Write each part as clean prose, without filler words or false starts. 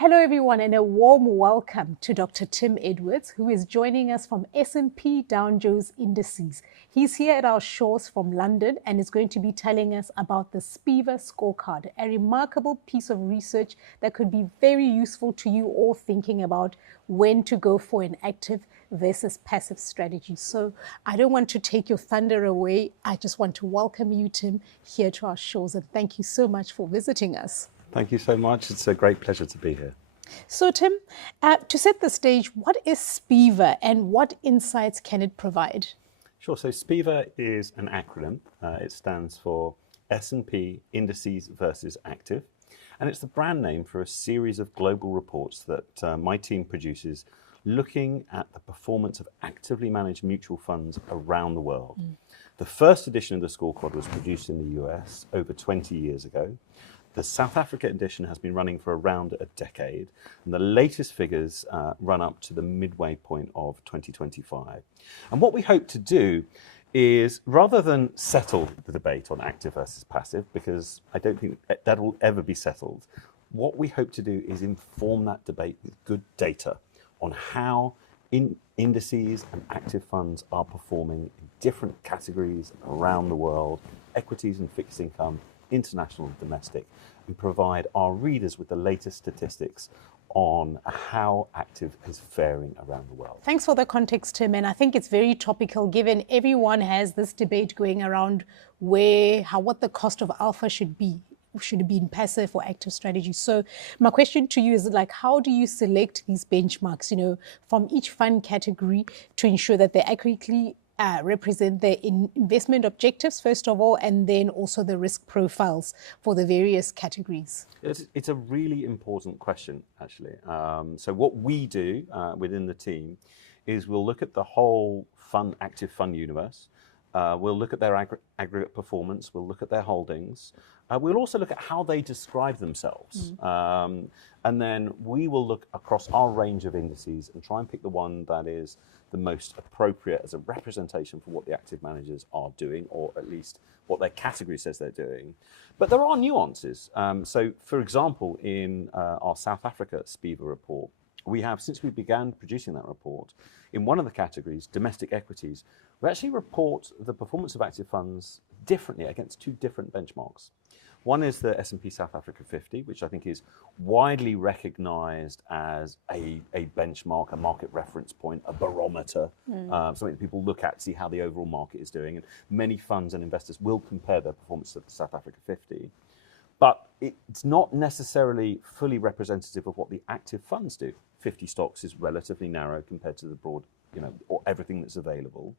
Hello everyone and a warm welcome to Dr. Tim Edwards, who is joining us from S&P Dow Jones Indices. He's here at our shores from London and is going to be telling us about the SPIVA Scorecard, a remarkable piece of research that could be very useful to you all thinking about when to go for an active versus passive strategy. So I don't want to take your thunder away. I just want to welcome you, Tim, here to our shores, and thank you so much for visiting us. Thank you so much. It's a great pleasure to be here. So Tim, to set the stage, what is SPIVA and what insights can it provide? Sure. So SPIVA is an acronym. It stands for S&P Indices versus Active. And it's the brand name for a series of global reports that my team produces looking at the performance of actively managed mutual funds around the world. The first edition of the scorecard was produced in the US over 20 years ago. The South Africa edition has been running for around a decade, and the latest figures run up to the midway point of 2025. And what we hope to do is, rather than settle the debate on active versus passive, because I don't think that will ever be settled, what we hope to do is inform that debate with good data on how indices and active funds are performing in different categories around the world, equities and fixed income, international and domestic, and provide our readers with the latest statistics on how active is faring around the world. Thanks for the context, Tim, and I think it's very topical given everyone has this debate going around what the cost of alpha should be. Should it be in passive or active strategy? So my question to you is, how do you select these benchmarks, from each fund category to ensure that they accurately represent their investment objectives, first of all, and then also the risk profiles for the various categories? It's a really important question, actually. So what we do within the team is we'll look at the whole active fund universe. We'll look at their aggregate performance. We'll look at their holdings. We'll also look at how they describe themselves. And then we will look across our range of indices and try and pick the one that is the most appropriate as a representation for what the active managers are doing, or at least what their category says they're doing. But there are nuances. So, for example, in our South Africa SPIVA report, we have, since we began producing that report, in one of the categories, domestic equities, we actually report the performance of active funds differently against two different benchmarks. One is the S&P South Africa 50, which I think is widely recognized as a benchmark, a market reference point, a barometer, something that people look at to see how the overall market is doing. And many funds and investors will compare their performance to the South Africa 50. But it's not necessarily fully representative of what the active funds do. 50 stocks is relatively narrow compared to the broad, or everything that's available.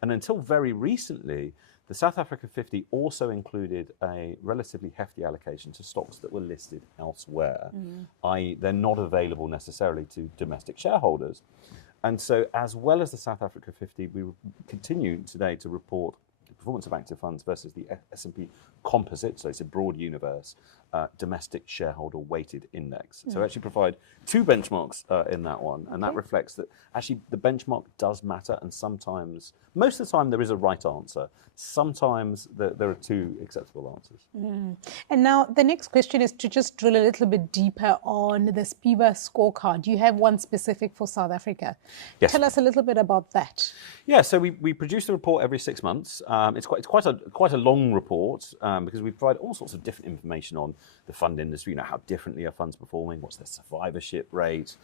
And until very recently, the South Africa 50 also included a relatively hefty allocation to stocks that were listed elsewhere, i.e. they're not available necessarily to domestic shareholders. And so, as well as the South Africa 50, we continue today to report the performance of active funds versus the S&P composite, so it's a broad universe, domestic shareholder weighted index. So we actually provide two benchmarks in that one, and that reflects that actually the benchmark does matter, and sometimes, most of the time, there is a right answer. Sometimes there are two acceptable answers. And now the next question is to just drill a little bit deeper on the SPIVA scorecard. You have one specific for South Africa. Yes. Tell us a little bit about that. Yeah, so we produce the report every 6 months. It's quite a long report because we provide all sorts of different information on the fund industry. How differently are funds performing? What's their survivorship rate?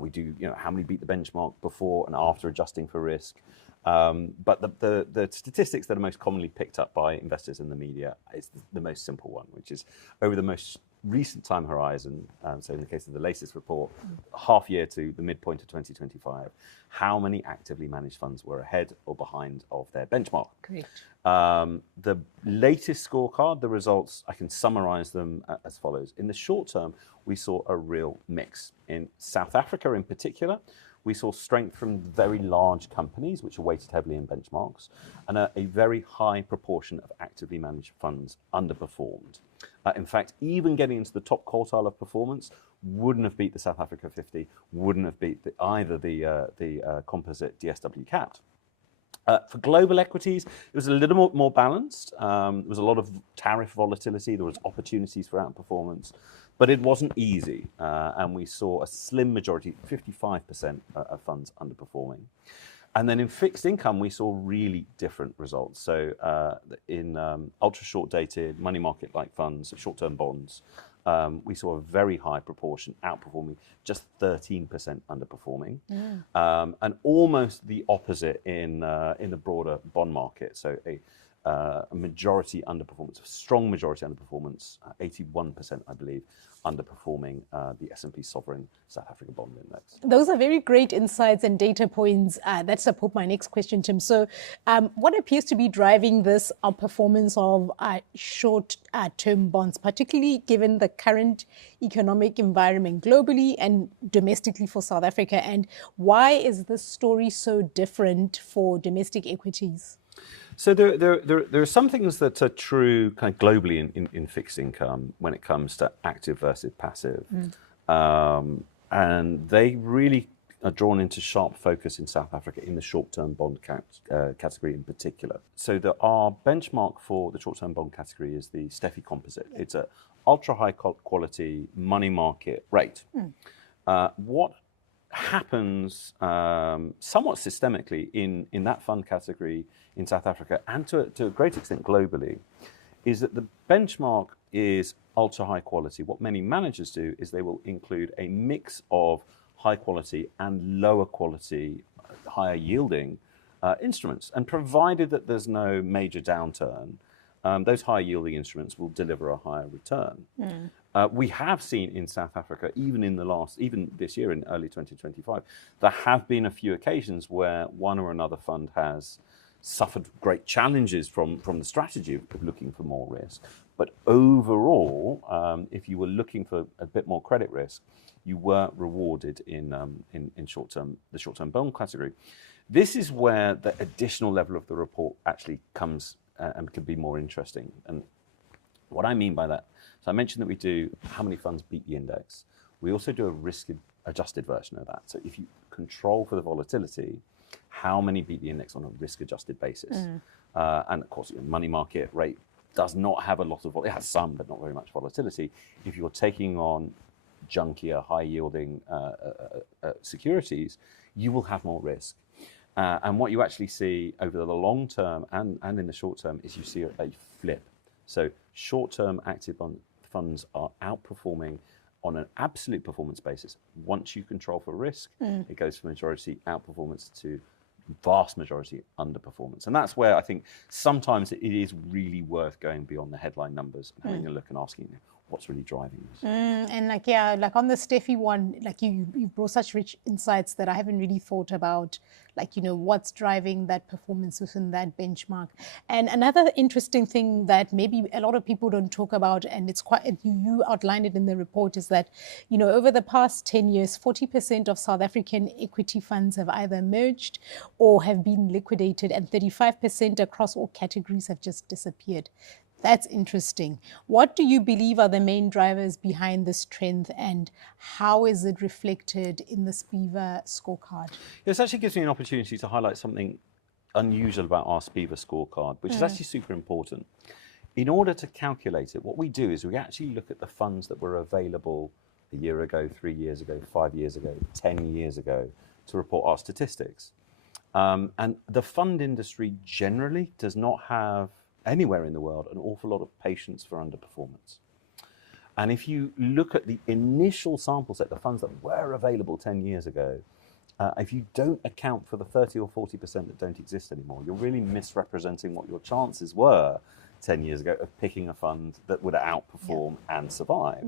We do how many beat the benchmark before and after adjusting for risk. But the statistics that are most commonly picked up by investors in the media is the most simple one, which is over the most recent time horizon, so in the case of the latest report, half year to the midpoint of 2025, how many actively managed funds were ahead or behind of their benchmark. Great. The latest scorecard, the results, I can summarize them as follows. In the short term, we saw a real mix. In South Africa in particular, we saw strength from very large companies, which are weighted heavily in benchmarks, and a very high proportion of actively managed funds underperformed. In fact, even getting into the top quartile of performance wouldn't have beat the South Africa 50, wouldn't have beat either the composite DSW capped. For global equities, it was a little more balanced. There was a lot of tariff volatility. There was opportunities for outperformance. But it wasn't easy, and we saw a slim majority, 55% of funds underperforming. And then in fixed income, we saw really different results. So in ultra short dated money market like funds, short-term bonds, we saw a very high proportion outperforming, just 13% underperforming, and almost the opposite in the broader bond market. So a majority underperformance, a strong majority underperformance, 81%, I believe, underperforming the S&P Sovereign South Africa Bond Index. Those are very great insights and data points that support my next question, Tim. So what appears to be driving this outperformance of short-term bonds, particularly given the current economic environment globally and domestically for South Africa? And why is this story so different for domestic equities? So there are some things that are true kind of globally in fixed income when it comes to active versus passive. And they really are drawn into sharp focus in South Africa in the short-term bond category in particular. So our benchmark for the short-term bond category is the SPIVA Composite. It's a ultra-high quality money market rate. What happens somewhat systemically in that fund category in South Africa and to a great extent globally is that the benchmark is ultra high quality. What many managers do is they will include a mix of high quality and lower quality, higher yielding instruments. And provided that there's no major downturn, those high yielding instruments will deliver a higher return. We have seen in South Africa, even this year in early 2025, there have been a few occasions where one or another fund has suffered great challenges from the strategy of looking for more risk. But overall, if you were looking for a bit more credit risk, you were rewarded in the short-term bond category. This is where the additional level of the report actually comes and can be more interesting. And what I mean by that, so I mentioned that we do how many funds beat the index. We also do a risk-adjusted version of that. So if you control for the volatility, how many beat the index on a risk-adjusted basis? And of course, money market rate does not have a lot of, it has some, but not very much volatility. If you're taking on junkier, high-yielding securities, you will have more risk. And what you actually see over the long term and in the short term is you see a flip. So short-term active funds are outperforming on an absolute performance basis. Once you control for risk, it goes from majority outperformance to vast majority underperformance. And that's where I think sometimes it is really worth going beyond the headline numbers and having a look and asking what's really driving this. And like on the Steffi one, like you brought such rich insights that I haven't really thought about, what's driving that performance within that benchmark. And another interesting thing that maybe a lot of people don't talk about, and it's you outlined it in the report, is that, over the past 10 years, 40% of South African equity funds have either merged or have been liquidated, and 35% across all categories have just disappeared. That's interesting. What do you believe are the main drivers behind this trend, and how is it reflected in the SPIVA scorecard? This actually gives me an opportunity to highlight something unusual about our SPIVA scorecard, which is actually super important. In order to calculate it, what we do is we actually look at the funds that were available a year ago, 3 years ago, 5 years ago, 10 years ago to report our statistics. And the fund industry generally does not have anywhere in the world an awful lot of patience for underperformance. And if you look at the initial sample set, the funds that were available 10 years ago, if you don't account for the 30 or 40% that don't exist anymore, you're really misrepresenting what your chances were 10 years ago of picking a fund that would outperform and survive.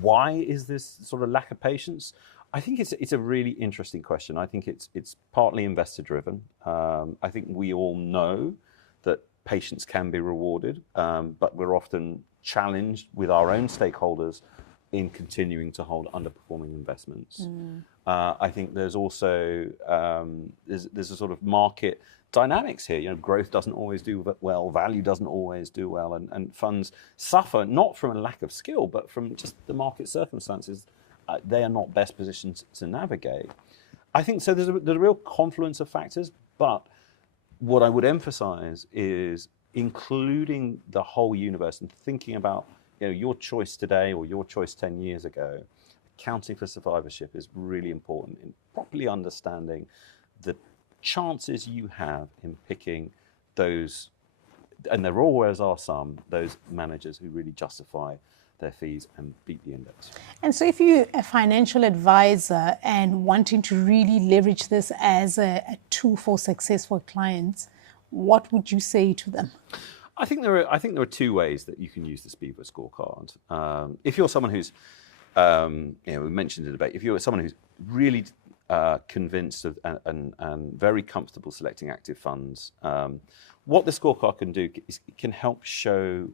Why is this sort of lack of patience? I think it's a really interesting question. I think it's partly investor driven. I think we all know that patience can be rewarded, but we're often challenged with our own stakeholders in continuing to hold underperforming investments. I think there's also there's a sort of market dynamics here. Growth doesn't always do well, value doesn't always do well, and funds suffer not from a lack of skill, but from just the market circumstances. They are not best positioned to navigate. I think so. There's a real confluence of factors, but what I would emphasize is including the whole universe and thinking about your choice today or your choice 10 years ago, accounting for survivorship is really important in properly understanding the chances you have in picking those, and there always are some, those managers who really justify their fees and beat the index. And so if you're a financial advisor and wanting to really leverage this as a tool for success for clients, what would you say to them? I think there are two ways that you can use the SPIVA scorecard. If you're someone who's, we mentioned the debate, if you're someone who's really convinced of and very comfortable selecting active funds, what the scorecard can do is it can help show,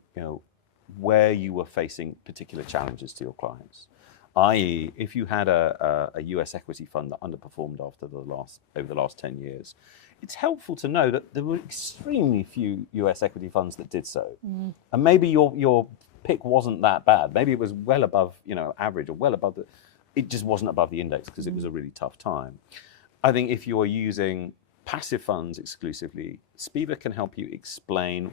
where you were facing particular challenges to your clients. I.e., if you had a US equity fund that underperformed over the last 10 years, it's helpful to know that there were extremely few US equity funds that did so. And maybe your pick wasn't that bad. Maybe it was well above, average, or well above it just wasn't above the index because it was a really tough time. I think if you're using passive funds exclusively, SPIVA can help you explain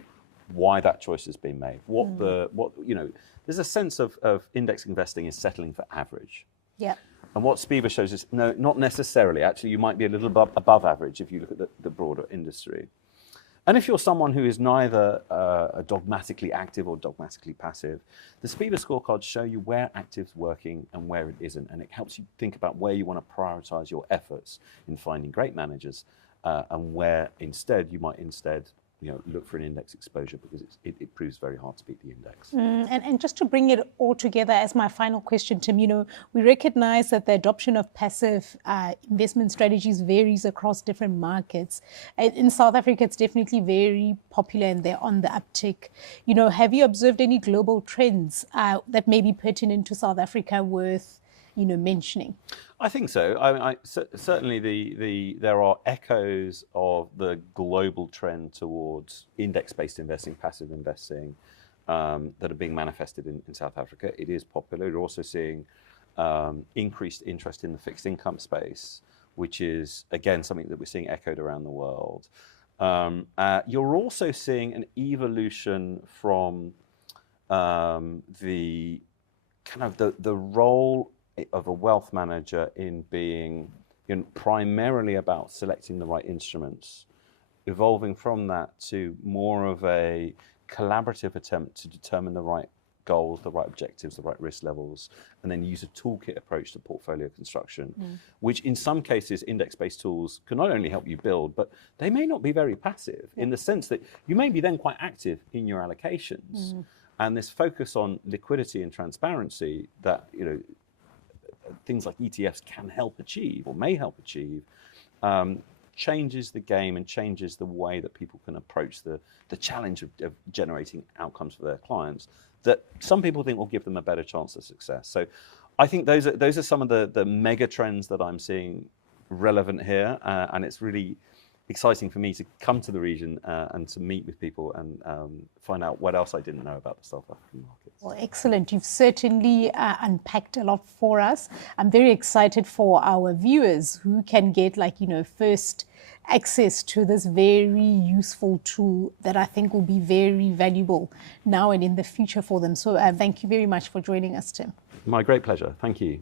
why that choice has been made. There's a sense of index investing is settling for average. Yeah. And what SPIVA shows is, no, not necessarily. Actually, you might be a little above average if you look at the broader industry. And if you're someone who is neither dogmatically active or dogmatically passive, the SPIVA scorecards show you where active's working and where it isn't. And it helps you think about where you want to prioritize your efforts in finding great managers and where instead you might look for an index exposure because it proves very hard to beat the index. And just to bring it all together as my final question, Tim, we recognize that the adoption of passive investment strategies varies across different markets. In South Africa, it's definitely very popular and they're on the uptick. Have you observed any global trends that may be pertinent to South Africa worth mentioning? I think so. Certainly there are echoes of the global trend towards index-based investing, passive investing, that are being manifested in South Africa. It is popular. You're also seeing increased interest in the fixed income space, which is, again, something that we're seeing echoed around the world. You're also seeing an evolution from the role of a wealth manager in being primarily about selecting the right instruments, evolving from that to more of a collaborative attempt to determine the right goals, the right objectives, the right risk levels, and then use a toolkit approach to portfolio construction, which in some cases, index-based tools can not only help you build, but they may not be very passive in the sense that you may be then quite active in your allocations. And this focus on liquidity and transparency that, things like ETFs can help achieve or may help achieve, changes the game and changes the way that people can approach the challenge of generating outcomes for their clients that some people think will give them a better chance of success. So I think those are some of the mega trends that I'm seeing relevant here, and it's really exciting for me to come to the region and to meet with people and find out what else I didn't know about the South African markets. Well, excellent. You've certainly unpacked a lot for us. I'm very excited for our viewers who can get first access to this very useful tool that I think will be very valuable now and in the future for them. So thank you very much for joining us, Tim. My great pleasure. Thank you.